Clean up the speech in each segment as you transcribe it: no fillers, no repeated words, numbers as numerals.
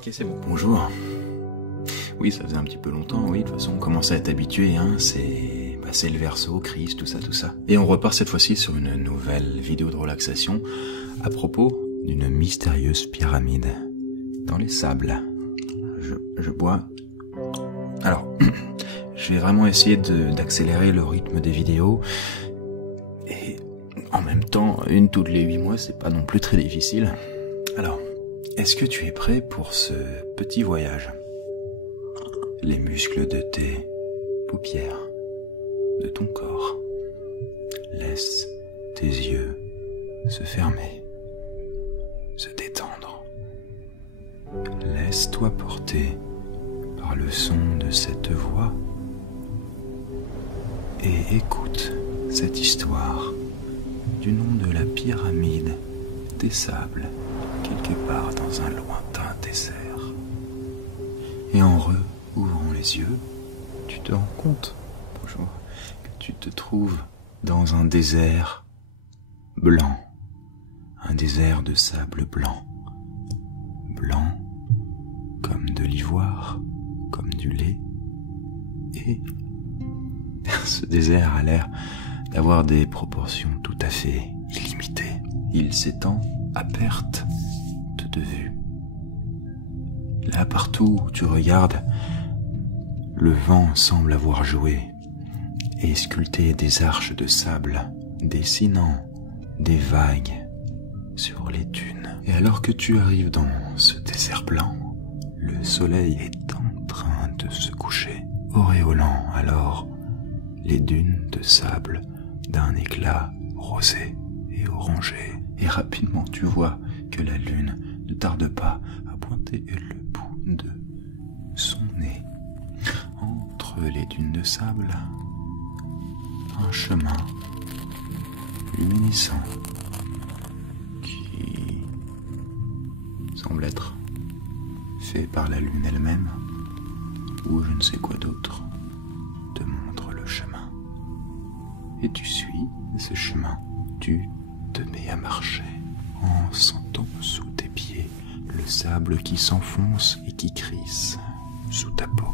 Ok, c'est bon. Bonjour. Oui, ça faisait un petit peu longtemps, oui, de toute façon on commence à être habitué, hein, c'est le verso, Christ, tout ça. Et on repart cette fois-ci sur une nouvelle vidéo de relaxation à propos d'une mystérieuse pyramide dans les sables. Je bois. Alors, je vais vraiment essayer d'accélérer le rythme des vidéos et en même temps, une toutes les 8 mois, c'est pas non plus très difficile. Alors, est-ce que tu es prêt pour ce petit voyage ? Les muscles de tes paupières, de ton corps. Laisse tes yeux se fermer, se détendre. Laisse-toi porter par le son de cette voix et écoute cette histoire du nom de la pyramide des sables, quelque part dans un lointain désert. Et en ouvrant les yeux, tu te rends compte, bonjour, que tu te trouves dans un désert blanc, un désert de sable blanc, blanc comme de l'ivoire, comme du lait, et ce désert a l'air d'avoir des proportions tout à fait illimitées. Il s'étend à perte de vue. Là, partout où tu regardes, le vent semble avoir joué et sculpté des arches de sable, dessinant des vagues sur les dunes. Et alors que tu arrives dans ce désert blanc, le soleil est en train de se coucher, auréolant alors les dunes de sable d'un éclat rosé et orangé. Et rapidement tu vois que la lune ne tarde pas à pointer le bout de son nez. Entre les dunes de sable, un chemin luminescent qui semble être fait par la lune elle-même ou je ne sais quoi d'autre te montre le chemin. Et tu suis ce chemin, tu te mets à marcher en sentant sous tes pieds le sable qui s'enfonce et qui crisse sous ta peau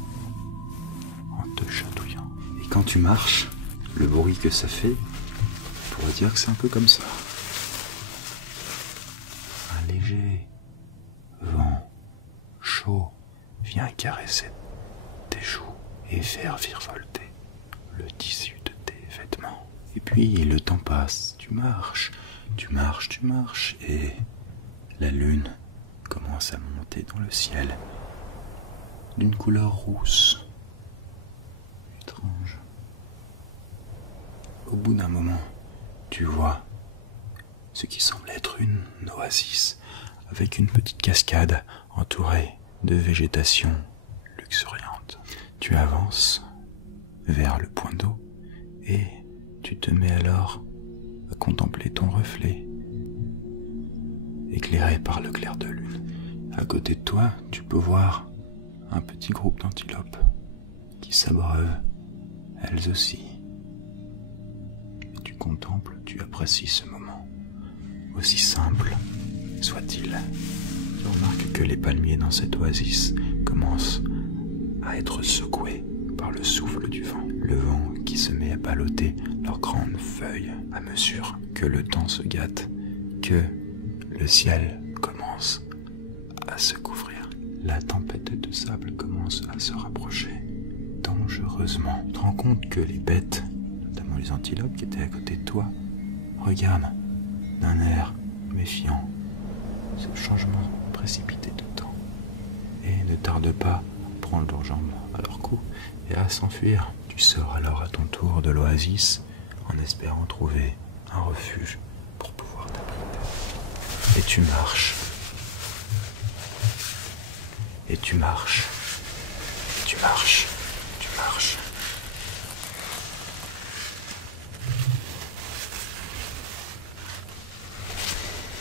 en te chatouillant. Et quand tu marches, le bruit que ça fait, on pourrait dire que c'est un peu comme ça. Un léger vent chaud vient caresser tes joues et faire virevolter le tissu de tes vêtements. Et puis le temps passe, tu marches, et la lune commence à monter dans le ciel d'une couleur rousse, étrange. Au bout d'un moment, tu vois ce qui semble être une oasis avec une petite cascade entourée de végétation luxuriante. Tu avances vers le point d'eau et tu te mets alors à contempler ton reflet, éclairé par le clair de lune. À côté de toi, tu peux voir un petit groupe d'antilopes qui s'abreuvent, elles aussi. Et tu contemples, tu apprécies ce moment, aussi simple soit-il. Tu remarques que les palmiers dans cette oasis commencent à être secoués par le souffle du vent. Le vent qui se met à ballotter leurs grandes feuilles à mesure que le temps se gâte, que le ciel commence à se couvrir. La tempête de sable commence à se rapprocher dangereusement. Tu te rends compte que les bêtes, notamment les antilopes qui étaient à côté de toi, regardent d'un air méfiant ce changement précipité de temps et ne tardent pas à prendre leurs jambes à leur cou et à s'enfuir. Tu sors alors à ton tour de l'oasis en espérant trouver un refuge pour pouvoir t'abriter. Et tu marches. Et tu marches. Et tu marches. Et tu marches.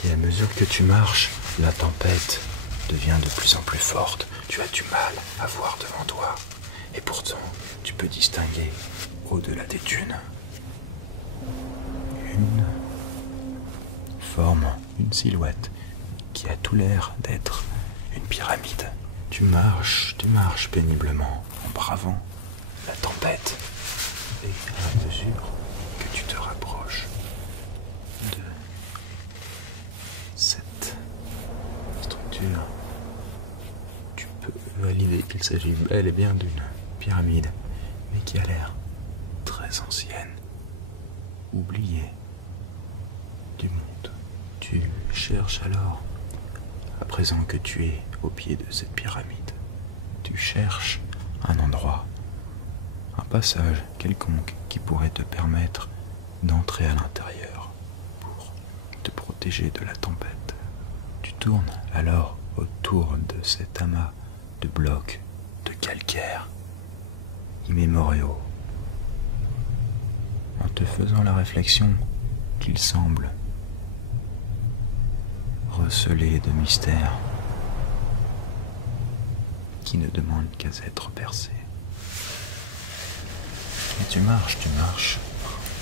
Et à mesure que tu marches, la tempête devient de plus en plus forte. Tu as du mal à voir devant toi. Et pourtant, tu peux distinguer, au-delà des dunes, une forme, une silhouette qui a tout l'air d'être une pyramide. Tu marches péniblement en bravant la tempête. Et à mesure que tu te rapproches de cette structure, tu peux valider qu'il s'agit bel et bien d'une pyramide, mais qui a l'air très ancienne, oubliée du monde. Tu cherches alors, à présent que tu es au pied de cette pyramide, tu cherches un endroit, un passage quelconque qui pourrait te permettre d'entrer à l'intérieur pour te protéger de la tempête. Tu tournes alors autour de cet amas de blocs de calcaire immémoriaux, en te faisant la réflexion qu'il semble recelé de mystères qui ne demandent qu'à être percés. Et tu marches,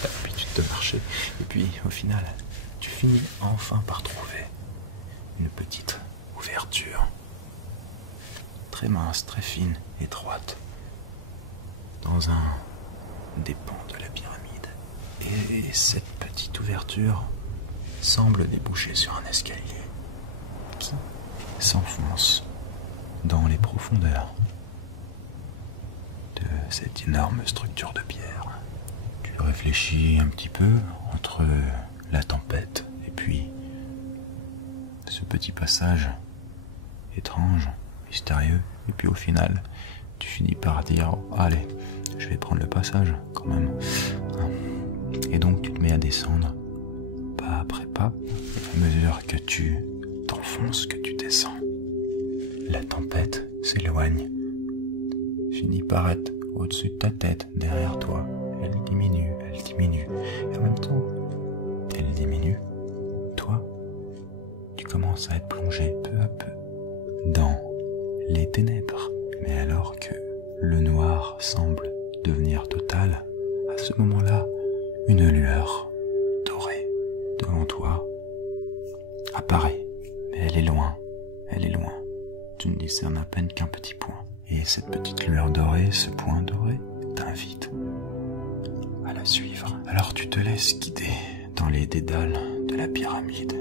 t'as l'habitude de marcher, et puis au final, tu finis enfin par trouver une petite ouverture, très mince, très fine, étroite, dans un des pans de la pyramide. Et cette petite ouverture semble déboucher sur un escalier qui s'enfonce dans les profondeurs de cette énorme structure de pierre. Tu réfléchis un petit peu entre la tempête et puis ce petit passage étrange, mystérieux, et puis au final, tu finis par dire « Allez, je vais prendre le passage quand même ». Et donc tu te mets à descendre, pas après pas, à mesure que tu t'enfonces, que tu descends. La tempête s'éloigne, finit par être au-dessus de ta tête, derrière toi. Elle diminue, et en même temps, elle diminue. Toi, tu commences à être plongé peu à peu dans les ténèbres. Mais alors que le noir semble devenir total, à ce moment-là, une lueur dorée devant toi apparaît. Mais elle est loin. Tu ne discernes à peine qu'un petit point. Et cette petite lueur dorée, ce point doré, t'invite à la suivre. Alors tu te laisses guider dans les dédales de la pyramide,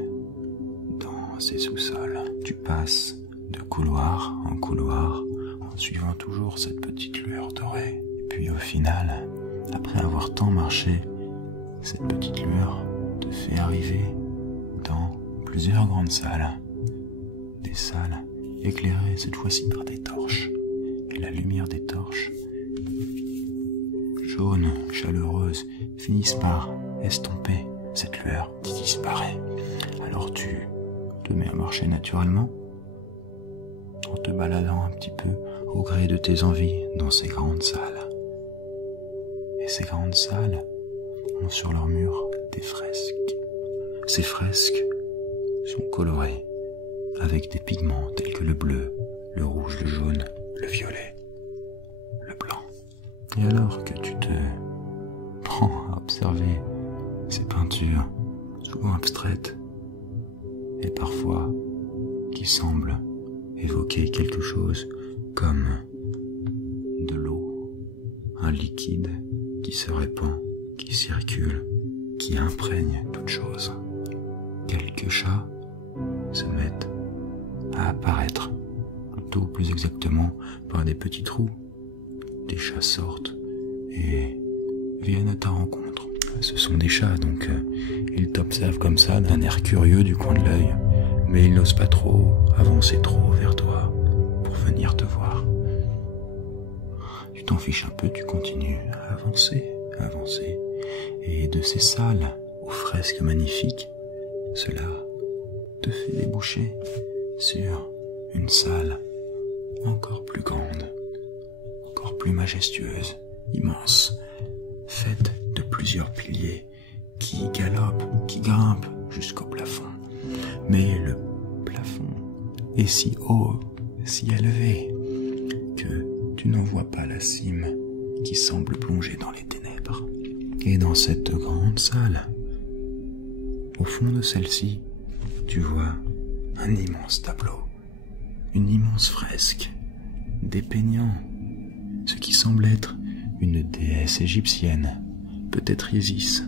dans ses sous-sols. Tu passes de couloir en couloir, en suivant toujours cette petite lueur dorée. Et puis au final, après avoir tant marché, cette petite lueur te fait arriver dans plusieurs grandes salles. Des salles éclairées cette fois-ci par des torches. Et la lumière des torches, jaune, chaleureuse, finissent par estomper cette lueur qui disparaît. Alors tu te mets à marcher naturellement, en te baladant un petit peu au gré de tes envies dans ces grandes salles. Et ces grandes salles ont sur leurs murs des fresques. Ces fresques sont colorées avec des pigments tels que le bleu, le rouge, le jaune, le violet, le blanc. Et alors que tu te prends à observer ces peintures, souvent abstraites, et parfois qui semblent évoquer quelque chose comme de l'eau, un liquide qui se répand, qui circule, qui imprègne toute chose. Quelques chats se mettent à apparaître, plutôt plus exactement par des petits trous. Des chats sortent et viennent à ta rencontre. Ce sont des chats, donc ils t'observent comme ça d'un air curieux du coin de l'œil, mais ils n'osent pas trop avancer trop vers toi pour venir te voir. Tu t'en fiches un peu, tu continues à avancer, et de ces salles aux fresques magnifiques, cela te fait déboucher sur une salle encore plus grande, encore plus majestueuse, immense, faite de plusieurs piliers qui galopent, qui grimpent jusqu'au plafond. Mais le plafond est si haut, si élevé, que tu n'en vois pas la cime qui semble plonger dans les ténèbres. Et dans cette grande salle, au fond de celle-ci, tu vois un immense tableau une immense fresque dépeignant ce qui semble être une déesse égyptienne, peut-être Isis,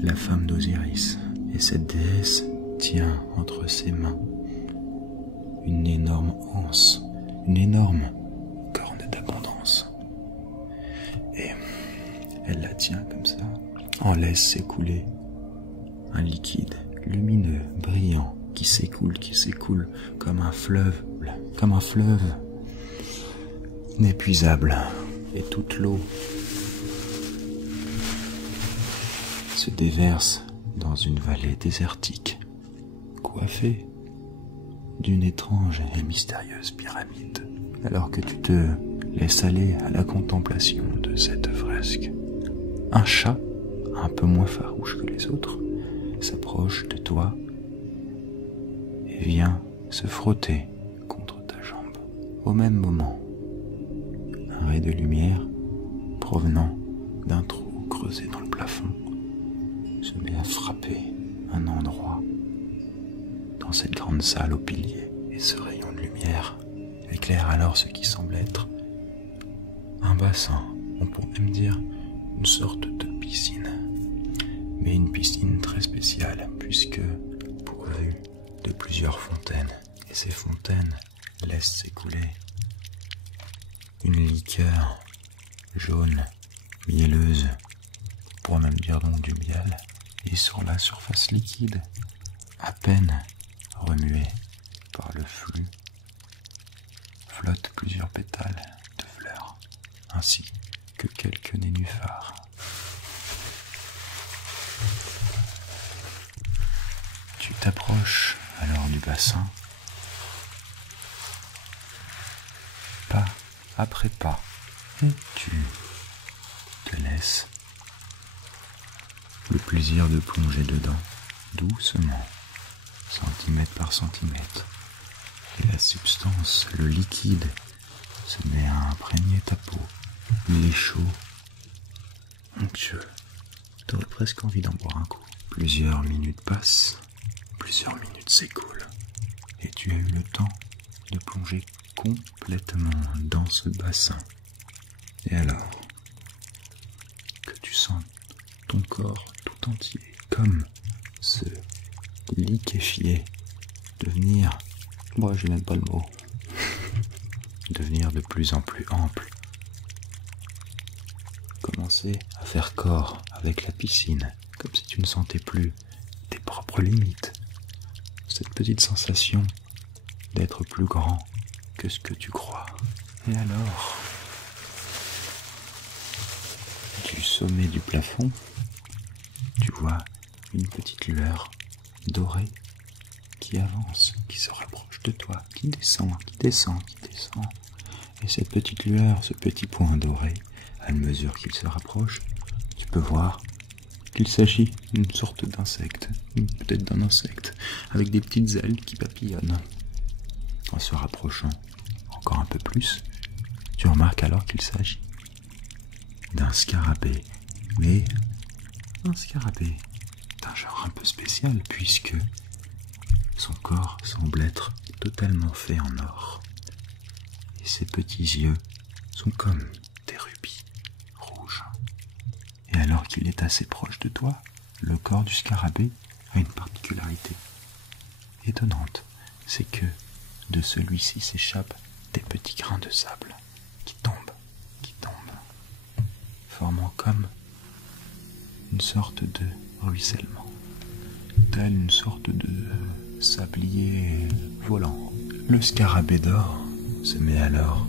la femme d'Osiris. Et cette déesse tient entre ses mains une énorme anse, une énorme corne d'abondance. Et elle la tient comme ça, en laisse s'écouler un liquide lumineux, brillant, qui s'écoule comme un fleuve inépuisable. Et toute l'eau se déverse dans une vallée désertique, coiffée d'une étrange et mystérieuse pyramide. Alors que tu te laisses aller à la contemplation de cette fresque, un chat, un peu moins farouche que les autres, s'approche de toi et vient se frotter contre ta jambe. Au même moment, un ray de lumière provenant d'un trou creusé dans le plafond se met à frapper un endroit dans cette grande salle aux piliers. Et ce rayon de lumière éclaire alors ce qui semble être un bassin, on pourrait même dire une sorte de piscine, mais une piscine très spéciale puisque pourvue de plusieurs fontaines. Et ces fontaines laissent s'écouler une liqueur jaune, mielleuse, on pourrait même dire donc du miel. Et sur la surface liquide, à peine remuée par le flux, flottent plusieurs pétales de fleurs, ainsi que quelques nénuphars. Tu t'approches alors du bassin, pas après pas, et tu te laisses le plaisir de plonger dedans, doucement, centimètre par centimètre. Et la substance, le liquide, se met à imprégner ta peau. Il est chaud, onctueux. T'aurais presque envie d'en boire un coup. Plusieurs minutes passent, plusieurs minutes s'écoulent, et tu as eu le temps de plonger complètement dans ce bassin. Et alors que tu sens ton corps tout entier, comme se liquéfier, devenir, moi je n'aime pas le mot, devenir de plus en plus ample, commencer à faire corps avec la piscine, comme si tu ne sentais plus tes propres limites, cette petite sensation d'être plus grand que ce que tu crois. Et alors, du sommet du plafond, tu vois une petite lueur dorée qui avance, qui se rapproche de toi, qui descend. Et cette petite lueur, ce petit point doré, à mesure qu'il se rapproche, tu peux voir qu'il s'agit d'une sorte d'insecte, peut-être d'un insecte, avec des petites ailes qui papillonnent. En se rapprochant encore un peu plus, tu remarques alors qu'il s'agit d'un scarabée, mais un scarabée d'un genre un peu spécial puisque son corps semble être totalement fait en or et ses petits yeux sont comme des rubis rouges. Et alors qu'il est assez proche de toi, le corps du scarabée a une particularité étonnante, c'est que de celui-ci s'échappent des petits grains de sable qui tombent, formant comme une sorte de ruissellement, telle une sorte de sablier volant. Le scarabée d'or se met alors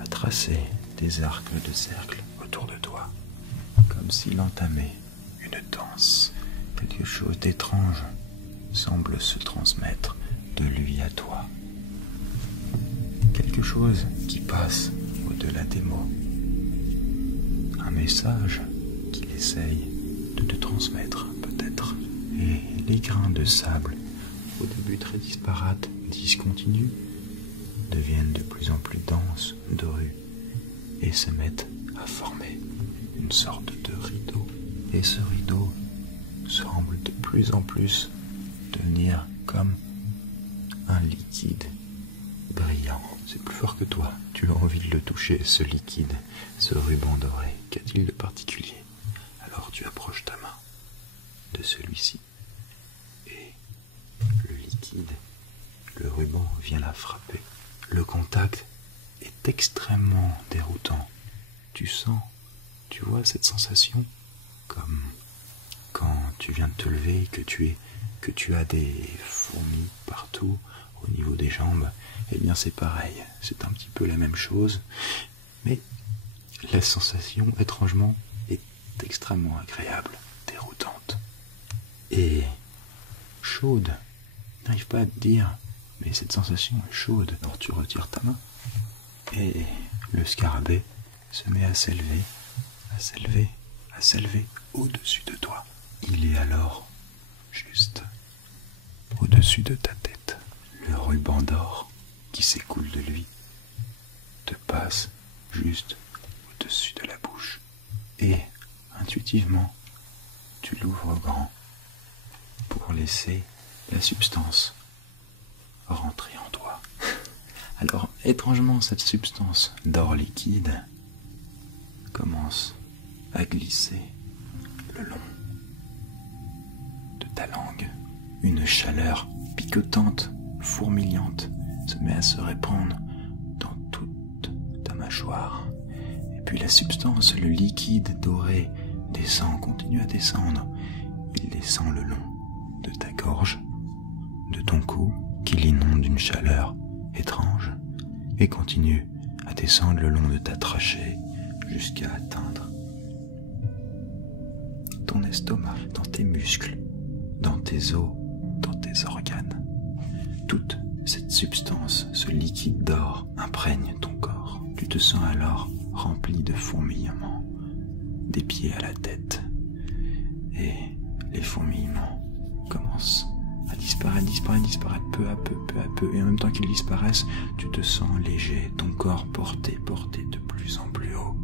à tracer des arcs de cercle autour de toi, comme s'il entamait une danse. Quelque chose d'étrange semble se transmettre de lui à toi. Quelque chose qui passe au-delà des mots. Un message qu'il essaye de te transmettre, peut-être. Et les grains de sable, au début très disparates, discontinus, deviennent de plus en plus denses, dorus, et se mettent à former une sorte de rideau. Et ce rideau semble de plus en plus devenir comme un liquide brillant. C'est plus fort que toi. Tu as envie de le toucher, ce liquide, ce ruban doré. Qu'a-t-il de particulier? Alors tu approches ta main de celui-ci et le liquide, le ruban vient la frapper. Le contact est extrêmement déroutant. Tu sens, tu vois cette sensation comme quand tu viens de te lever et que tu as des fourmis partout au niveau des jambes. Eh bien c'est pareil, c'est un petit peu la même chose, mais la sensation étrangement est extrêmement agréable, déroutante et chaude. Je n'arrive pas à te dire, mais cette sensation est chaude. Alors tu retires ta main et le scarabée se met à s'élever, à s'élever, à s'élever au-dessus de toi. Il est alors juste au-dessus de ta tête. Le ruban d'or qui s'écoule de lui te passe juste au-dessus de la bouche. Et intuitivement, tu l'ouvres grand pour laisser la substance rentrer en toi. Alors, étrangement, cette substance d'or liquide commence à glisser le long de ta langue. Une chaleur picotante, fourmiliante, se met à se répandre dans toute ta mâchoire. Et puis la substance, le liquide doré, descend, continue à descendre. Il descend le long de ta gorge, de ton cou, qui l'inonde d'une chaleur étrange, et continue à descendre le long de ta trachée jusqu'à atteindre ton estomac, dans tes muscles, dans tes os, dans tes organes. Toute cette substance, ce liquide d'or, imprègne ton corps. Tu te sens alors rempli de fourmillements, des pieds à la tête, et les fourmillements commencent à disparaître peu à peu, et en même temps qu'ils disparaissent, tu te sens léger, ton corps porté de plus en plus haut,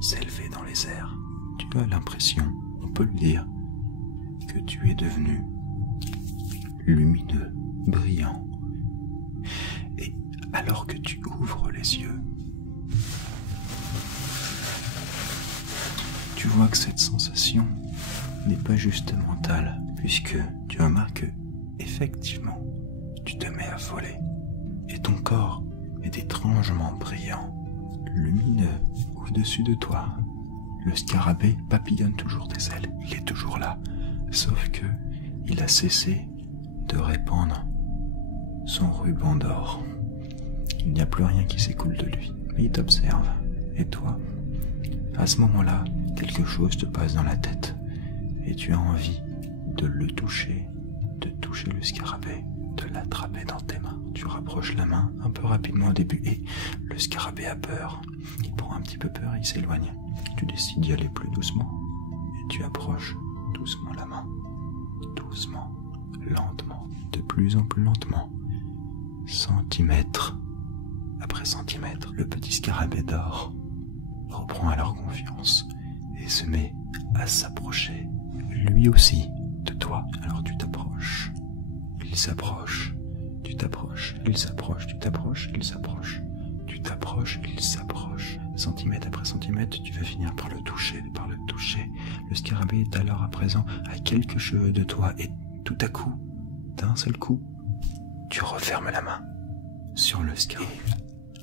s'élever dans les airs. Tu as l'impression, on peut le dire, que tu es devenu lumineux, brillant. Et alors que tu ouvres les yeux, tu vois que cette sensation n'est pas juste mentale, puisque tu remarques que, effectivement, tu te mets à voler, et ton corps est étrangement brillant, lumineux au-dessus de toi. Le scarabée papillonne toujours des ailes, il est toujours là, sauf que il a cessé de répandre son ruban d'or. Il n'y a plus rien qui s'écoule de lui, mais il t'observe. Et toi, à ce moment-là, quelque chose te passe dans la tête, et tu as envie de le toucher, de toucher le scarabée, de l'attraper dans tes mains. Tu rapproches la main un peu rapidement au début, et le scarabée a peur. Il prend un petit peu peur et il s'éloigne. Tu décides d'y aller plus doucement, et tu approches doucement la main. Doucement, lentement, de plus en plus lentement. Centimètre après centimètre, le petit scarabée d'or reprend alors confiance et se met à s'approcher, lui aussi, de toi. Alors tu t'approches, il s'approche, tu t'approches, il s'approche, tu t'approches, il s'approche, tu t'approches, il s'approche. Centimètre après centimètre, tu vas finir par le toucher, Le scarabée est alors à présent à quelques cheveux de toi, et tout à coup, d'un seul coup, tu refermes la main sur le scarabée.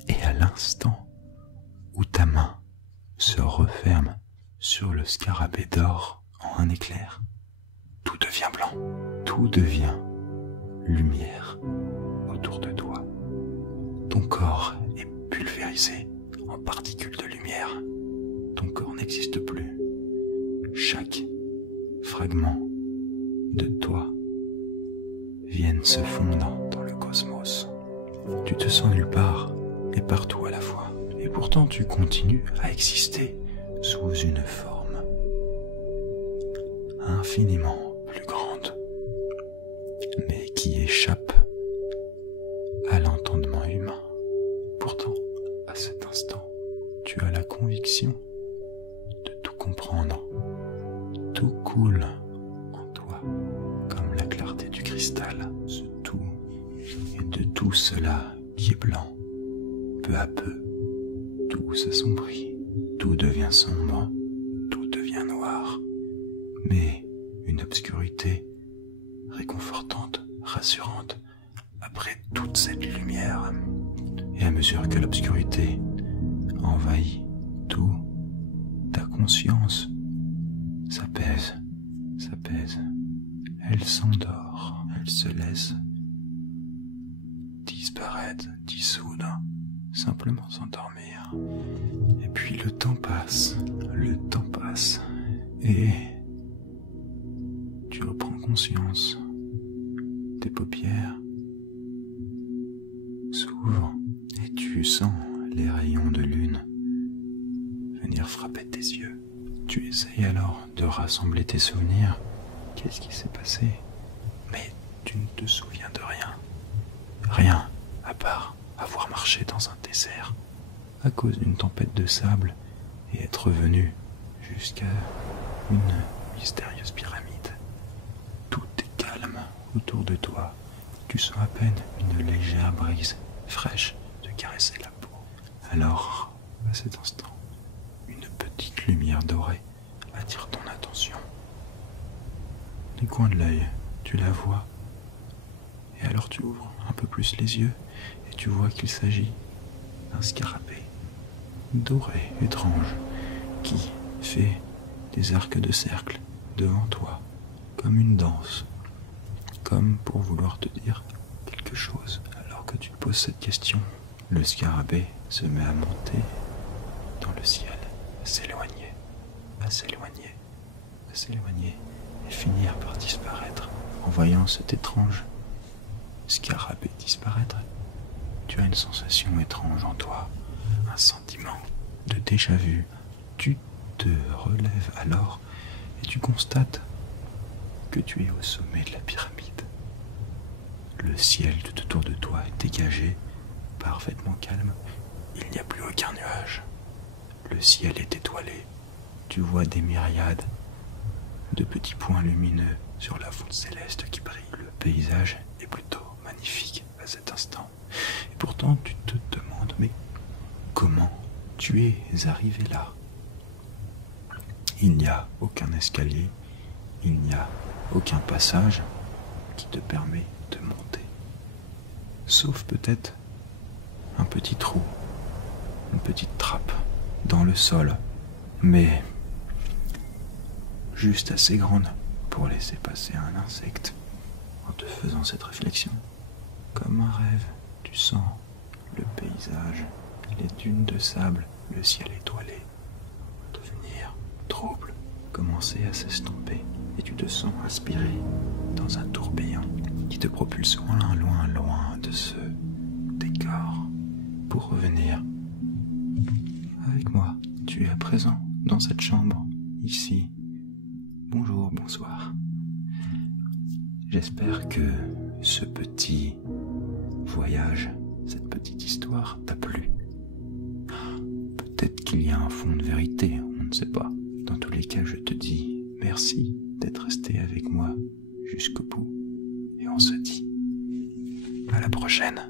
Et à l'instant où ta main se referme sur le scarabée d'or en un éclair, tout devient blanc, tout devient lumière autour de toi. Ton corps est pulvérisé en particules de lumière. Ton corps n'existe plus. Chaque fragment de toi vient se fondre dans le cosmos. Tu te sens nulle part et partout à la fois. Et pourtant tu continues à exister sous une forme infiniment plus grande, mais qui échappe à l'entendement humain. Pourtant, à cet instant, tu as la conviction de tout comprendre. Tout coule en toi comme la clarté du cristal. Ce tout et de tout cela qui est blanc. Peu à peu, tout s'assombrit, tout devient sombre, tout devient noir. Mais une obscurité réconfortante, rassurante, après toute cette lumière. Et à mesure que l'obscurité envahit tout, ta conscience s'apaise, elle s'endort, elle se laisse disparaître, dissoudre, simplement s'endormir. Et puis le temps passe, et tu reprends conscience. Tes paupières s'ouvrent et tu sens les rayons de lune venir frapper tes yeux. Tu essayes alors de rassembler tes souvenirs. Qu'est-ce qui s'est passé? Mais tu ne te souviens de rien. Rien, à part avoir marché dans un désert à cause d'une tempête de sable et être venu jusqu'à une mystérieuse pyramide. Tout est calme autour de toi. Tu sens à peine une légère brise fraîche te caresser la peau. Alors, à cet instant, une petite lumière dorée attire ton attention. Du coin de l'œil, tu la vois. Et alors tu ouvres un peu plus les yeux et tu vois qu'il s'agit d'un scarabée doré, étrange, qui fait des arcs de cercle devant toi, comme une danse, comme pour vouloir te dire quelque chose. Alors que tu te poses cette question, le scarabée se met à monter dans le ciel, à s'éloigner, et finir par disparaître. En voyant cet étrange scarabée disparaître, tu as une sensation étrange en toi, un sentiment de déjà-vu. Tu te relèves alors et tu constates que tu es au sommet de la pyramide. Le ciel tout autour de toi est dégagé, parfaitement calme. Il n'y a plus aucun nuage. Le ciel est étoilé. Tu vois des myriades de petits points lumineux sur la voûte céleste qui brille. Le paysage est plutôt magnifique à cet instant. Et pourtant, tu te demandes, mais comment tu es arrivé là? Il n'y a aucun escalier, il n'y a aucun passage qui te permet de monter. Sauf peut-être un petit trou, une petite trappe dans le sol, mais juste assez grande pour laisser passer un insecte. En te faisant cette réflexion, comme un rêve, tu sens le paysage, les dunes de sable, le ciel étoilé devenir trouble, commencer à s'estomper, et tu te sens aspiré dans un tourbillon qui te propulse loin, loin, loin de ce décor pour revenir avec moi. Tu es à présent dans cette chambre, ici. Bonjour, bonsoir. J'espère que ce petit voyage, cette petite histoire t'a plu. Peut-être qu'il y a un fond de vérité, on ne sait pas. Dans tous les cas, je te dis merci d'être resté avec moi jusqu'au bout. Et on se dit à la prochaine.